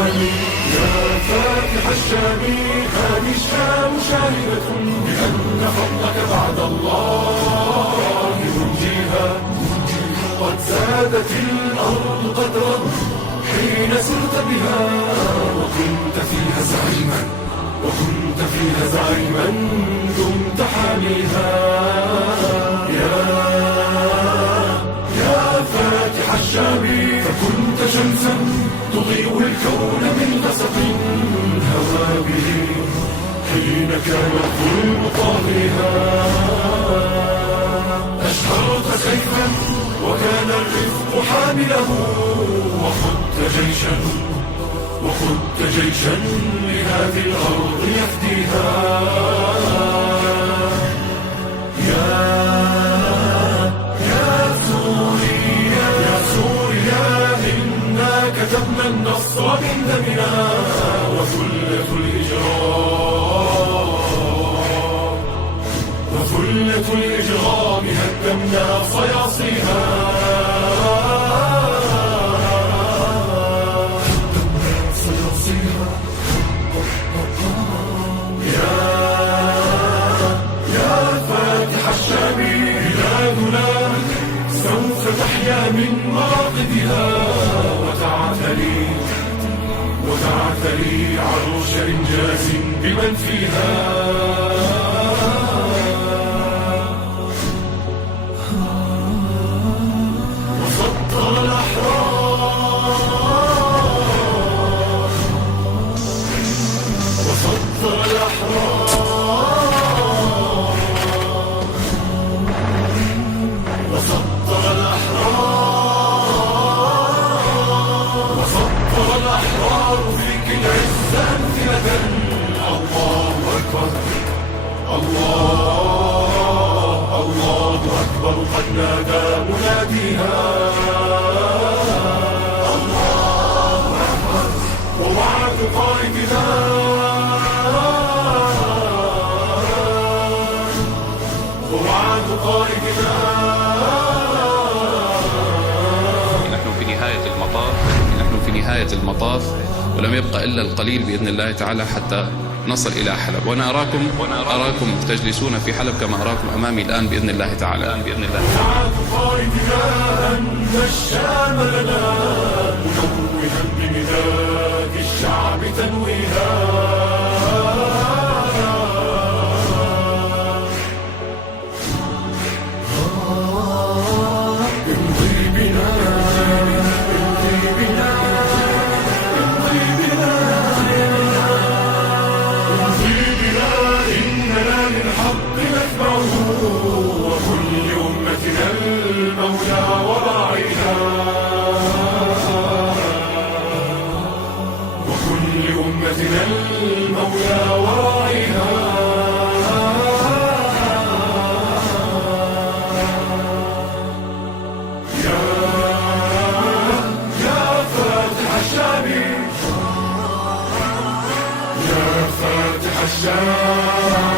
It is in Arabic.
يا فاتح الشام هذه الشام شاهدة بأن فضلك بعد الله منجيها. قد زادت الأرض قدرا حين سرت بها، وكنت فيها زعيما دمت حاميها. يا فاتح الشام فكنت شمسا تضيء الكون من غسق هوى به حين كان الظلم طاغيها. أشهرت سيفا وكان الرفق حامله، وخذت جيشا لهذه الأرض يفديها. يا سوريا إنا كتبنا النصر من دمنا، وثلة الإجرام هدمنا صياصيها. سوف تحيا من مراقدها وتعتلي عروش إنجاز بمن فيها. وسطر الأحرار فيك العز أمثلة. الله أكبر، الله أكبر قد نادى مناديها. الله أكبر ووعد قائدنا نحن في نهاية المطاف، ولم يبقى إلا القليل بإذن الله تعالى حتى نصل إلى حلب. وأنا أراكم تجلسون في حلب كما أراكم أمامي الآن بإذن الله تعالى. الشام لنا منوها بمداد الشعب تنويها. أمتنا المولى وراعيها. يا فاتح الشام، يا فاتح الشام.